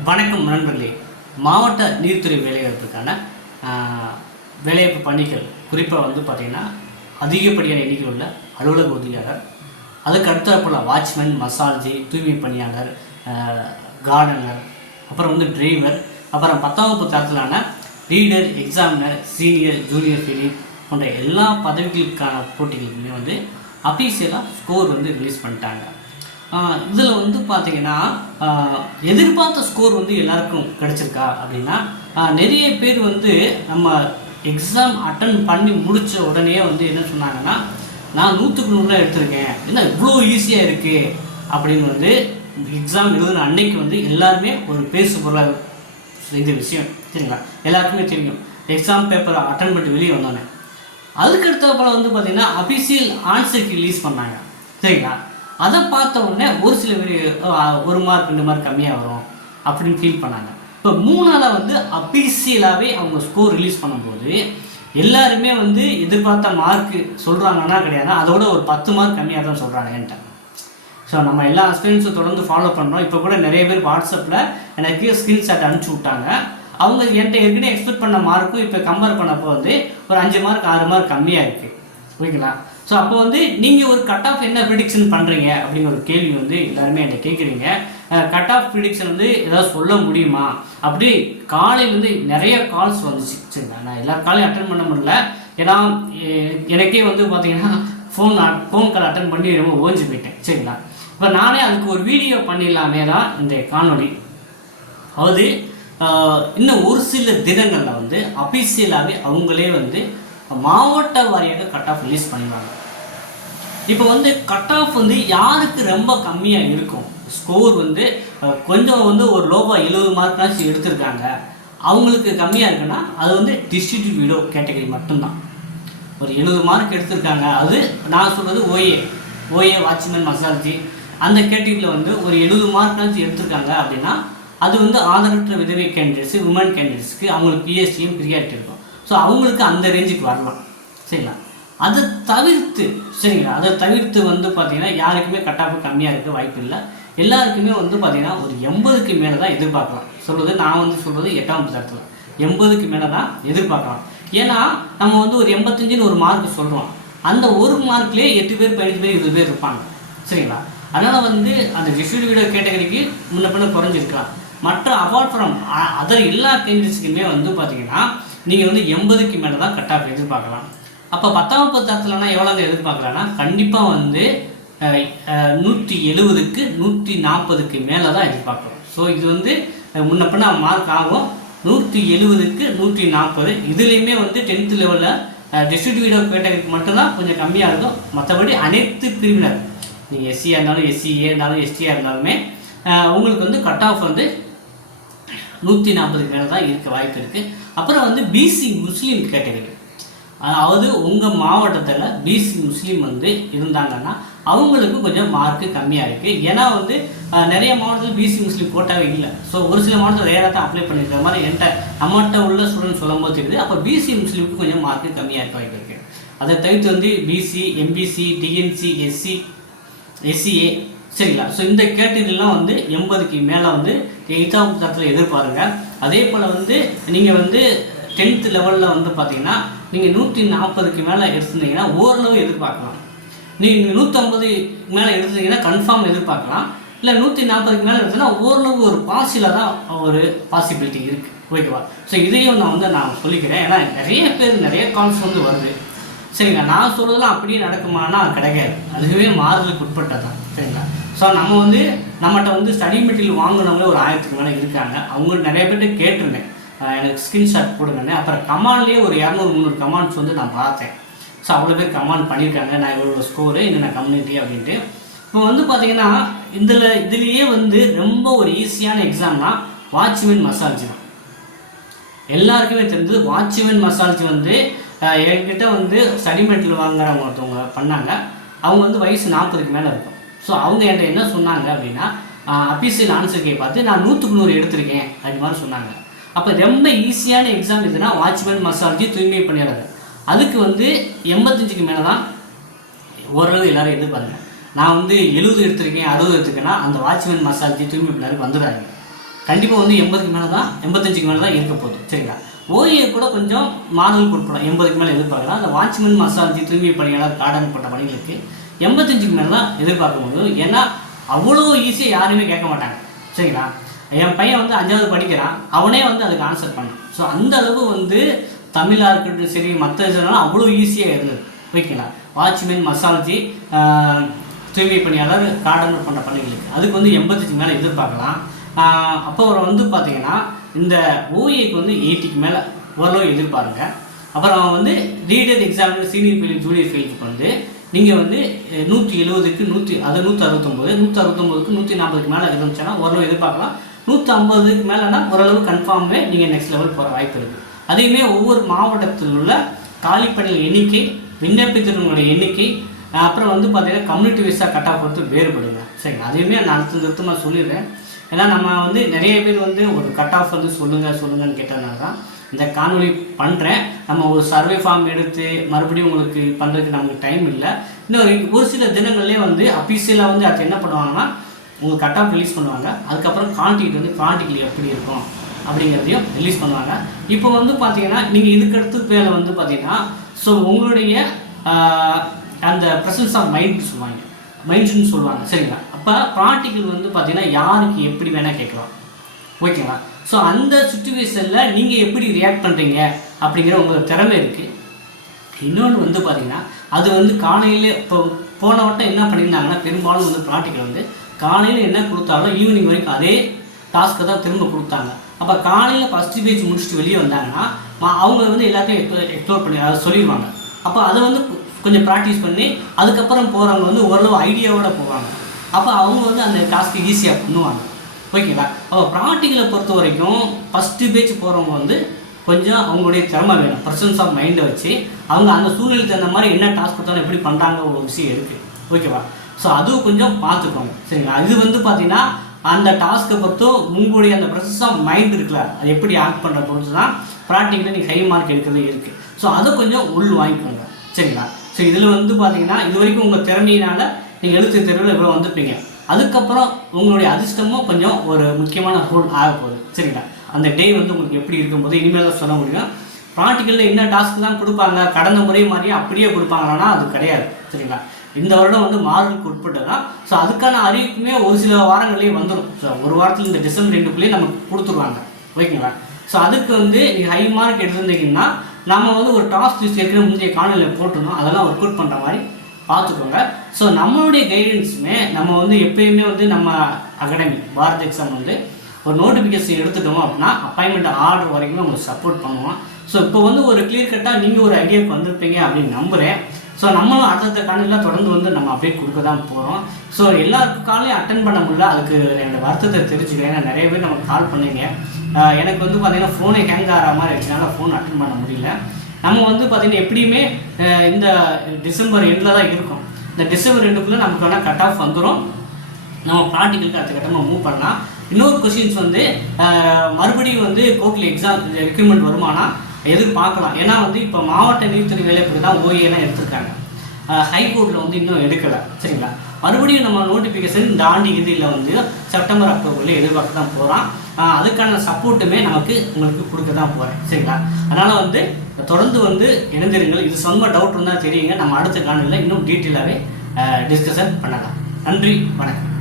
வணக்கம் நண்பர்களே. மாவட்ட நீர்த்துறை வேலைவாய்ப்புக்கான வேலைவாய்ப்பு பணிகள் குறிப்பாக பார்த்திங்கன்னா அதிகப்படியான எண்ணிக்கை உள்ள அலுவலக உதவியாளர், அதுக்கு அடுத்தாற்போல் வாட்ச்மேன், மசாஜி, தூய்மை பணியாளர், கார்டனர், அப்புறம் டிரைவர், அப்புறம் 10ஆம் வகுப்பு தரத்திலான reader, examiner, senior, junior feeling போன்ற எல்லா பதவிகளுக்கான போட்டிகளுக்குமே அஃபீஷியலாக ஸ்கோர் ரிலீஸ் பண்ணிட்டாங்க. இதில் பார்த்திங்கன்னா எதிர்பார்த்த ஸ்கோர் எல்லாருக்கும் கிடச்சிருக்கா அப்படின்னா, நிறைய பேர் நம்ம எக்ஸாம் அட்டன் பண்ணி முடித்த உடனே என்ன சொன்னாங்கன்னா, நான் 100க்கு 100 எடுத்திருக்கேன், என்ன இவ்வளோ ஈஸியாக இருக்குது அப்படின்னு எக்ஸாம் எழுதுன அன்னைக்கு எல்லாருமே ஒரு பேசு பொருளாக இந்த விஷயம் சரிங்களா, எல்லாருக்குமே தெரியும். எக்ஸாம் பேப்பரை அட்டன் பண்ணிட்டு வெளியே வந்தோன்னே அதுக்கடுத்த போல் பார்த்திங்கன்னா அஃபிஷியல் ஆன்சருக்கு ரிலீஸ் பண்ணாங்க சரிங்களா. அதை பார்த்த உடனே ஒரு சில பேர் 1 மார்க் 2 மார்க் கம்மியாக வரும் அப்படின்னு ஃபீல் பண்ணாங்க. இப்போ 3ஆல் அஃபீஷியலாகவே அவங்க ஸ்கோர் ரிலீஸ் பண்ணும்போது எல்லாருமே எதிர்பார்த்த மார்க்கு சொல்கிறாங்கன்னா கிடையாது, அதோட ஒரு 10 மார்க் கம்மியாக தான் சொல்கிறாங்க என்கிட்ட. ஸோ நம்ம எல்லா ஸ்டூடெண்ட்ஸும் தொடர்ந்து ஃபாலோ பண்ணுறோம். இப்போ கூட நிறைய பேர் வாட்ஸ்அப்பில் எனக்கு ஸ்க்ரீன்ஷாட் அனுப்பிச்சி விட்டாங்க. அவங்க என்கிட்ட ஏற்கனவே எக்ஸ்பெக்ட் பண்ண மார்க்கும் இப்போ கம்பேர் பண்ணப்போ ஒரு 5 மார்க் 6 மார்க் கம்மியாக இருக்குது ஓகேங்களா. ஸோ அப்போ நீங்கள் ஒரு கட் ஆஃப் என்ன ப்ரிடிக்ஷன் பண்ணுறீங்க அப்படிங்கிற ஒரு கேள்வி எல்லாருமே என்கிட்ட கேட்குறீங்க. கட் ஆஃப் ப்ரிடிக்ஷன் ஏதாவது சொல்ல முடியுமா அப்படி காலையில் நிறைய கால்ஸ் வந்துச்சு சரிங்களா. நான் எல்லா காலையும் அட்டன் பண்ண முடியல, ஏன்னா எனக்கே பார்த்தீங்கன்னா ஃபோன் கால் அட்டன் பண்ணி ரொம்ப ஓஞ்சி போயிட்டேன் சரிங்களா. இப்போ நானே அதுக்கு ஒரு வீடியோ பண்ணிடலாமே தான் இந்த காணொலி. அதாவது இன்னும் ஒரு சில தினங்களில் அஃபீஷியலாகவே அவங்களே மாவட்ட வாரியாக கட் ஆஃப் ரிலீஸ் பண்ணிடுவாங்க. இப்போ கட் ஆஃப் யாருக்கு ரொம்ப கம்மியாக இருக்கும், ஸ்கோர் கொஞ்சம் ஒரு லோவா 70 மார்க்னாச்சும் எடுத்திருக்காங்க, அவங்களுக்கு கம்மியாக இருக்குன்னா அது டிஸ்ட்ரிக்ட் வீடோ கேட்டகரி மட்டும்தான். ஒரு 70 மார்க் எடுத்திருக்காங்க, அது நான் சொல்கிறது ஓஏ வாட்ச்மேன், மசாஜி அந்த கேட்டகரியில் ஒரு 70 மார்க்னாச்சும் எடுத்திருக்காங்க அப்படின்னா அது ஆதரவற்ற விதவை கேண்டிடேட்ஸு, உமன் கேண்டிடேட்ஸ்க்கு அவங்களுக்கு பிஎஸ்சியும் ப்ரியாரிட்டி இருக்கும். ஸோ அவங்களுக்கு அந்த ரேஞ்சுக்கு வரலாம் சரிங்களா. அதை தவிர்த்து சரிங்களா, அதை தவிர்த்து பார்த்திங்கன்னா யாருக்குமே கட் ஆஃப் கம்மியாக இருக்க வாய்ப்பு இல்லை. எல்லாருக்குமே பார்த்திங்கன்னா ஒரு 80க்கு மேலே தான் எதிர்பார்க்கலாம். சொல்கிறது நான் சொல்கிறது 8ஆம் தரத்தில் 80க்கு மேலே தான் எதிர்பார்க்கலாம். ஏன்னா நம்ம ஒரு 85ன்னு ஒரு மார்க் சொல்கிறோம், அந்த ஒரு மார்க்லேயே 8 பேர் 15 பேர் 20 பேர் இருப்பாங்க சரிங்களா. அதனால் அந்த டிஸ்ட்ரிக்ட் வீடியோ கேட்டகரிக்கு முன்ன பின்ன குறைஞ்சிருக்கலாம். மற்ற அவார்ட் ஃப்ரம் அதர் எல்லா கேண்டிடேட்ஸுக்குமே பார்த்திங்கன்னா நீங்கள் 80க்கு மேலே தான் கட் ஆஃப் எதிர்பார்க்கலாம். அப்போ 10ஆம் வகுப்பு தரத்துலனா எவ்வளோங்க எதிர்பார்க்கலான்னா கண்டிப்பாக 170க்கு 140க்கு மேலே தான் எதிர்பார்க்கலாம். ஸோ இது முன்ன பின்ன மார்க் ஆகும். 170க்கு 140 இதுலேயுமே 10th லெவலில் டிஸ்ட்ரிக்ட் வீடியோ கேட்டகரிக்கு மட்டும்தான் கொஞ்சம் கம்மியாக இருக்கும். மற்றபடி அனைத்து பிரிவினர், நீங்கள் எஸ்சியாக இருந்தாலும், எஸ்சிஏ இருந்தாலும், எஸ்டியாக இருந்தாலுமே உங்களுக்கு கட் ஆஃப் 140க்கு மேலே தான் இருக்க வாய்ப்பு இருக்குது. அப்புறம் பிசி முஸ்லீம் கேட்டகரி, அதாவது உங்கள் மாவட்டத்தில் பிசி முஸ்லீம் இருந்தாங்கன்னா அவங்களுக்கு கொஞ்சம் மார்க்கு கம்மியாக இருக்குது. ஏன்னா நிறைய மாவட்டத்தில் பிசி முஸ்லீம் கோட்டாவே இல்லை. ஸோ ஒரு சில மாவட்டத்தில் ரேராக தான் அப்ளை பண்ணியிருக்கிற மாதிரி நம்மகிட்ட உள்ள ஸ்டூடெண்ட் சொல்லும்போது தெரியுது. அப்போ பிசி முஸ்லீமுக்கு கொஞ்சம் மார்க்கு கம்மியாக இருக்க வாய்ப்பு இருக்குது. அதை தவிர்த்து BC, MBC, DNC, SC, SCA சரிங்களா. ஸோ இந்த கேட்டகரிலாம் 80க்கு மேலே 8ஆம் தரத்தில் எதிர்பாருங்க. அதே போல் நீங்கள் 10th லெவலில் பார்த்தீங்கன்னா நீங்கள் 140க்கு மேலே எடுத்துருந்தீங்கன்னா ஓரளவு எதிர்பார்க்கலாம். நீங்கள் 150 மேலே எடுத்துருந்தீங்கன்னா கன்ஃபார்ம் எதிர்பார்க்கலாம். இல்லை 140க்கு மேலே எடுத்தீங்கன்னா ஓரளவு ஒரு பாசிலாக தான் ஒரு பாசிபிலிட்டி இருக்குது ஓகேவா. ஸோ இதையும் நான் சொல்லிக்கிறேன். ஏன்னா நிறைய பேர் நிறைய கால்ஸ் வருது சரிங்களா. நான் சொல்கிறதுலாம் அப்படியே நடக்குமானா கிடையாது, அதுவே மாறுதலுக்கு உட்பட்டதான் சரிங்களா. ஸோ நம்ம நம்மகிட்ட ஸ்டடி மெட்டீரியல் வாங்கினவங்களே ஒரு 1000க்கு மேலே இருக்காங்க. அவங்க நிறைய பேர்ட்டு கேட்டிருந்தேன், எனக்கு ஸ்க்ரீன்ஷாட் கொடுங்கன்னு. அப்புறம் கமாண்ட்லேயே ஒரு 200-300 கமாண்ட்ஸ் நான் பார்த்தேன். ஸோ அவ்வளோ பேர் கமாண்ட் பண்ணியிருக்காங்க, நான் இவ்வளோ ஸ்கோரு என்னென்ன கம்யூனிட்டி அப்படின்ட்டு. இப்போ பார்த்தீங்கன்னா இதுலேயே ரொம்ப ஒரு ஈஸியான எக்ஸாம்னா வாட்ச்மேன் மசாஜ் தான். எல்லாருக்குமே தெரிஞ்சது வாட்ச்மேன் மசாஜ் என்கிட்ட ஸ்டடி மெட்டீரியல் வாங்குறவங்க ஒருத்தவங்க பண்ணாங்க. அவங்க வயசு 40க்கு மேலே இருக்கும். ஸோ அவங்க என்கிட்ட என்ன சொன்னாங்க அப்படின்னா, அஃபீஷியல் ஆன்சருக்கே பார்த்து நான் 100க்கு 100 எடுத்திருக்கேன் அது மாதிரி சொன்னாங்க. அப்போ ரொம்ப ஈஸியான எக்ஸாம் எதுனா வாட்ச்மேன், மசாஜி, தூய்மை பணியாளர். அதுக்கு 85க்கு மேலே தான் ஓரளவு எல்லோரும் எதிர்பார்ங்க. நான் 70 எடுத்திருக்கேன், 60 எடுத்துருக்கேன்னா அந்த வாட்ச்மேன், மசாஜி, தூய்மை பணியாளருக்கு வந்துடாங்க கண்டிப்பாக வந்து 80க்கு மேலே தான் 85க்கு மேலே தான் இருக்க போகுது. சரிங்களா? ஓஏ கூட கொஞ்சம் மாடல் கொடுப்போம். 80க்கு மேலே எதிர்பார்க்கலாம். அந்த வாட்ச்மேன், மசாஜ், தூய்மை பணியாளர், கார்டன் போட்ட பணிகளுக்கு 85க்கு மேலே தான் எதிர்பார்க்க முடியும். ஏன்னா அவ்வளோ ஈஸியாக யாருமே கேட்க மாட்டாங்க. சரிங்களா? என் பையன் வந்து 5வது படிக்கிறான், அவனே வந்து அதுக்கு ஆன்சர் பண்ணான். ஸோ அந்த அளவு வந்து தமிழாக இருக்கட்டும் சரி, மற்ற இதெல்லாம் அவ்வளோ ஈஸியாக இருந்தது. ஓகேங்களா? வாட்ச்மேன், மசாஜி, தூய்மை பணியாளர், கார்டன் பண்ணுற பணிகளுக்கு அதுக்கு வந்து 85க்கு மேலே எதிர்பார்க்கலாம். அப்போ அவர் வந்து பார்த்தீங்கன்னா இந்த ஓஏக்கு வந்து 80க்கு மேலே ஓரளவு எதிர்பாருங்க. அப்புறம் வந்து reader examiner, senior fail, junior ஃபெயிலுக்கு வந்து நீங்கள் வந்து 170க்கு 169, 169க்கு 140க்கு மேலே இருந்துச்சுன்னா ஓரளவு எதிர்பார்க்கலாம். 150க்கு மேலேனா ஓரளவு கன்ஃபார்மே நீங்கள் நெக்ஸ்ட் லெவல் போகிற வாய்ப்பு இருக்குது. அதையுமே ஒவ்வொரு மாவட்டத்தில் உள்ள காலிப்பணிகள் எண்ணிக்கை, விண்ணப்பித்தவங்களுடைய எண்ணிக்கை, அப்புறம் வந்து பார்த்தீங்கன்னா கம்யூனிட்டி வைஸாக கட் ஆஃப் பொறுத்து வேறுபடுங்க. சரிங்க, அதையுமே நான் நிறுத்தமாக சொல்லிடுறேன். ஏன்னா நம்ம வந்து நிறைய பேர் வந்து ஒரு கட் ஆஃப் வந்து சொல்லுங்கன்னு கேட்டதுனால தான் இந்த காணொலி பண்ணுறேன். நம்ம ஒரு சர்வே ஃபார்ம் எடுத்து மறுபடியும் உங்களுக்கு பண்ணுறதுக்கு நமக்கு டைம் இல்லை. இன்னும் ஒரு சில தினங்கள்லேயே வந்து அஃபீஷியலாக வந்து அது என்ன பண்ணுவாங்கன்னா உங்களுக்கு கட் ஆஃப் ரிலீஸ் பண்ணுவாங்க. அதுக்கப்புறம் கான்டிக்ட் வந்து ப்ராக்டிக்கல் எப்படி இருக்கும் அப்படிங்கிறதையும் ரிலீஸ் பண்ணுவாங்க. இப்போ வந்து பார்த்தீங்கன்னா நீங்கள் இதுக்கடுத்து பேரில் வந்து பார்த்தீங்கன்னா ஸோ உங்களுடைய அந்த ப்ரெசன்ஸ் ஆஃப் மைண்ட்ஸ்னு சொல்லுவாங்க. சரிங்களா? அப்போ ப்ராக்டிக்கல் வந்து பார்த்தீங்கன்னா யாருக்கு எப்படி வேணால் கேட்கலாம். ஓகேங்களா? ஸோ அந்த சுச்சுவேஷனில் நீங்கள் எப்படி ரியாக்ட் பண்ணுறீங்க அப்படிங்கிற உங்களுக்கு திறமை இருக்குது. இன்னொன்று வந்து பார்த்தீங்கன்னா அது வந்து காலையில் இப்போ போன வட்டம் என்ன பண்ணியிருந்தாங்கன்னா பெரும்பாலும் வந்து ப்ராக்டிக்கல் வந்து காலையில் என்ன கொடுத்தாலும் ஈவினிங் வரைக்கும் அதே டாஸ்க்கை தான் திரும்ப கொடுத்தாங்க. அப்போ காலையில் ஃபஸ்ட்டு பேஜ் முடிச்சுட்டு வெளியே வந்தாங்கன்னா அவங்க வந்து எல்லாத்தையும் எக்ஸ்ப்ளோர் பண்ணி அதை சொல்லிடுவாங்க. அப்போ அதை வந்து கொஞ்சம் ப்ராக்டிஸ் பண்ணி அதுக்கப்புறம் போகிறவங்க வந்து ஓரளவு ஐடியாவோடு போவாங்க. அப்போ அவங்க வந்து அந்த டாஸ்க்கு ஈஸியாக பண்ணுவாங்க. ஓகேங்களா? அப்போ ப்ராக்டிக்கலை பொறுத்த வரைக்கும் ஃபஸ்ட்டு பேஜ் போகிறவங்க வந்து கொஞ்சம் அவங்களுடைய திறமை வேணும். ப்ரெசன்ஸ் ஆஃப் மைண்டை வச்சு அவங்க அந்த சூழ்நிலைக்கு தகுந்த மாதிரி என்ன டாஸ்க் கொடுத்தாலும் எப்படி பண்ணுறாங்க ஒரு விஷயம் இருக்குது. ஓகேவா? ஸோ அதுவும் கொஞ்சம் பார்த்துக்கோங்க. சரிங்களா? இது வந்து பார்த்தீங்கன்னா அந்த டாஸ்க்கை பொறுத்தும் உங்களுடைய அந்த ப்ரெசன்ஸ் ஆஃப் மைண்ட் இருக்குல்ல அது எப்படி ஆக்ட் பண்ணுற பொறுத்து தான் ப்ராக்டிக்கலில் நீங்கள் ஹை மார்க் எடுக்கிறது இருக்குது. ஸோ அதை கொஞ்சம் உள் வாங்கிக்கோங்க. சரிங்களா? ஸோ இதில் வந்து பார்த்தீங்கன்னா இது வரைக்கும் உங்கள் திறமையினால் நீங்கள் எழுத்து தேர்வில் இவ்வளோ வந்துருப்பீங்க. அதுக்கப்புறம் உங்களுடைய அதிர்ஷ்டமும் கொஞ்சம் ஒரு முக்கியமான ரோல் ஆக போகுது. சரிங்களா? அந்த டே வந்து உங்களுக்கு எப்படி இருக்கும்போது இனிமேல் தான் சொல்ல முடியும். ப்ராக்டிக்கலில் என்ன டாஸ்க் தான் கொடுப்பாங்க, கடந்த முறை மாதிரியே அப்படியே கொடுப்பாங்கன்னா அது கிடையாது. சரிங்களா? இந்த வருடம் வந்து மாறுதலுக்கு உட்பட்டதான். ஸோ அதுக்கான அறிவிப்புமே ஒரு சில வாரங்கள்லேயே வந்துடும். ஸோ ஒரு வாரத்தில் இந்த டிசம்பர் 2க்குள்ளேயே நமக்கு கொடுத்துருவாங்க. ஓகேங்களா? ஸோ அதுக்கு வந்து நீங்கள் ஹை மார்க் எடுத்துருந்தீங்கன்னா நம்ம வந்து ஒரு டாஸ்க் ஏற்கனவே முந்தைய காணொலியில் போட்டுருந்தோம், அதெல்லாம் ஒர்க் அவுட் பண்ணுற மாதிரி பார்த்துக்கோங்க. ஸோ நம்மளுடைய கைடன்ஸுமே நம்ம வந்து எப்பயுமே வந்து நம்ம அகாடமி பாரத் எக்ஸாம் வந்து ஒரு நோட்டிஃபிகேஷன் எடுத்துட்டோம் அப்படின்னா அப்பாயின்மெண்ட் ஆர்டர் வரைக்கும் உங்களுக்கு சப்போர்ட் பண்ணுவோம். ஸோ இப்போ வந்து ஒரு கிளியர் கட்டாக நீங்கள் ஒரு ஐடியாவுக்கு வந்திருப்பீங்க அப்படின்னு நம்புகிறேன். ஸோ நம்மளும் அடுத்த காலையில் தொடர்ந்து வந்து நம்ம அப்டேட் கொடுக்க தான் போகிறோம். ஸோ எல்லாருக்கும் காலையும் அட்டன் பண்ண முடியல, அதுக்கு என்னோடய வருத்தத்தை தெரிஞ்சுக்கிறேன். ஏன்னா நிறைய பேர் நமக்கு கால் பண்ணீங்க. எனக்கு வந்து பார்த்திங்கன்னா ஃபோனை ஹேங் ஆகிற மாதிரி ஆச்சுனால ஃபோன் அட்டன் பண்ண முடியல. நம்ம வந்து பார்த்திங்கன்னா எப்படியுமே இந்த டிசம்பர் எண்டில் தான் இருக்கும். இந்த டிசம்பர் 2க்குள்ளே நமக்கு வேணால் கட் ஆஃப் வந்துடும். நம்ம ப்ராக்டிக்கலுக்கு அடுத்த கட்டமாக மூவ் பண்ணலாம். இன்னொரு கொஷின்ஸ் வந்து மறுபடியும் வந்து கோர்ட்டில் எக்ஸாம் ரெக்ரூட்மெண்ட் வருமானா எதிர்பார்க்கலாம். ஏன்னா வந்து இப்போ மாவட்ட நீதித்துறை வேலைக்கு தான் ஓஏலாம் எடுத்திருக்காங்க. ஹைகோர்ட்டில் வந்து இன்னும் எடுக்கலை. சரிங்களா? மறுபடியும் நம்ம நோட்டிஃபிகேஷன் இந்த ஆண்டு இறுதியில் வந்து செப்டம்பர் அக்டோபரில் எதிர்பார்க்க தான் போகிறோம். அதுக்கான சப்போர்ட்டுமே உங்களுக்கு கொடுக்க தான் போகிறேன். சரிங்களா? அதனால் வந்து தொடர்ந்து வந்து இணைந்திருங்கள். இது சொந்த டவுட் இருந்தால் தெரியுங்க. நம்ம அடுத்த காணொலியில் இன்னும் டீட்டெயிலாகவே டிஸ்கஷன் பண்ணலாம். நன்றி, வணக்கம்.